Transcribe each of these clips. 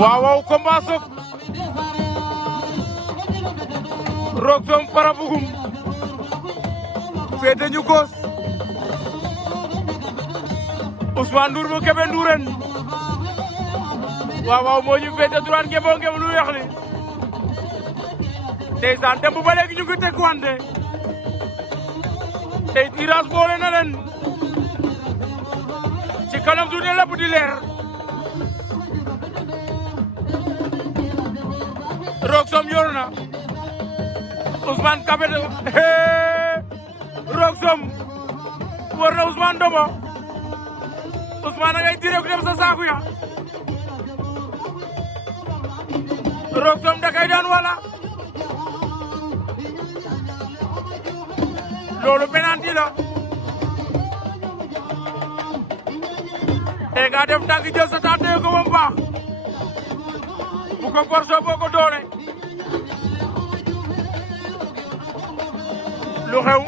waaw waaw combat sok Rock Som Fara Bugum féete ñu gos Ousmane Ndour bu Kébé Ndourène waaw waaw moo ñu féete droite ngebo ngebo lu weex li ndeysaan démb ba léegi ñu ngi teg wante tey tirage boole na leen ci kanam du ne lépp di leer Rock Som yor na Ousmane Kabé Rock Som war na Ousmane Ndomo Ousmane a ngay direk dem sa saaku ya Rock Som da kay daan wala loolu penalty la te nga def tànk jël sa tànk ko ba mu baax bu ko forcé boo ko doole lu xew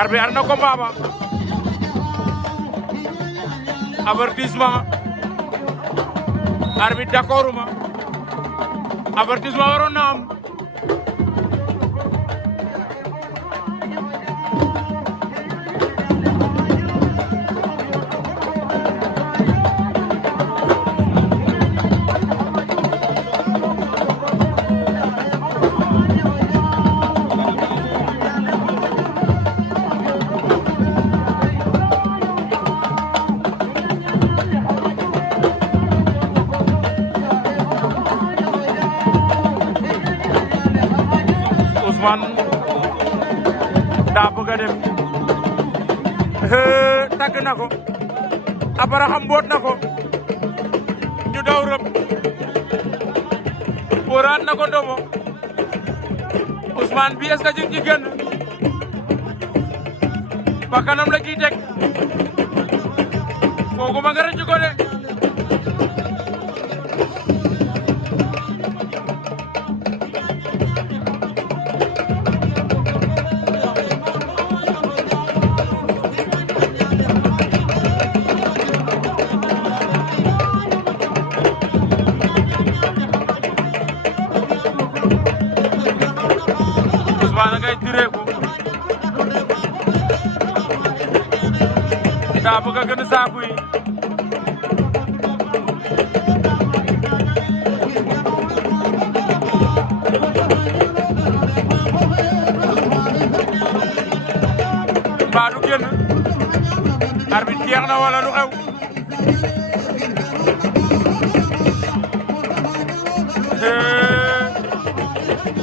arbitre ar na combat ba avertissement arbitre d'accord ma avertissement waroon na am Ousmane daa bëgg a dem tàgg na ko Abraham boot na ko ñu daw rëb wóoraat na ko ndomo Ousmane bi est-ce que ci ci génn ba kanam la ciy teg kooku ma nga rëcc ko de Ousmane ngay direeku daa bëgg a gën a saaku yi mbaa du génn arbitre jeex na wala lu xew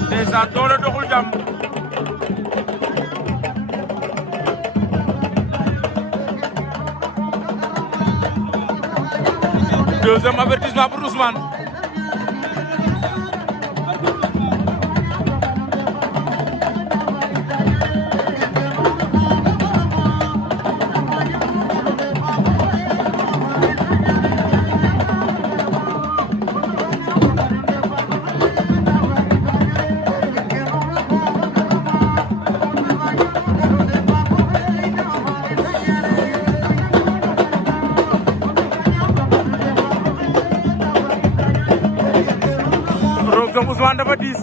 ndeysaan doole doxul jàmm deuxième avertissement pour Ousmane Rock Som Ousmane dafa diis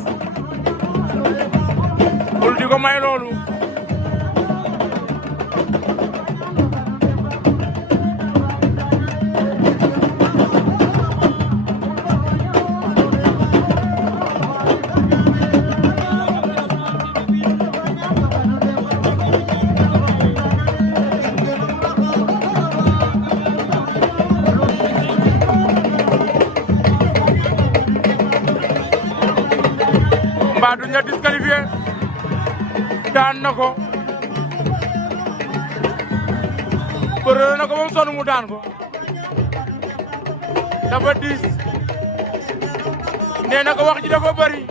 bul di ko may loolu mbaa duñ la disqualifié daan na ko bëre na ko ba mu sonn mu daan ko dafa diis nee na ko wax ji dafa bëri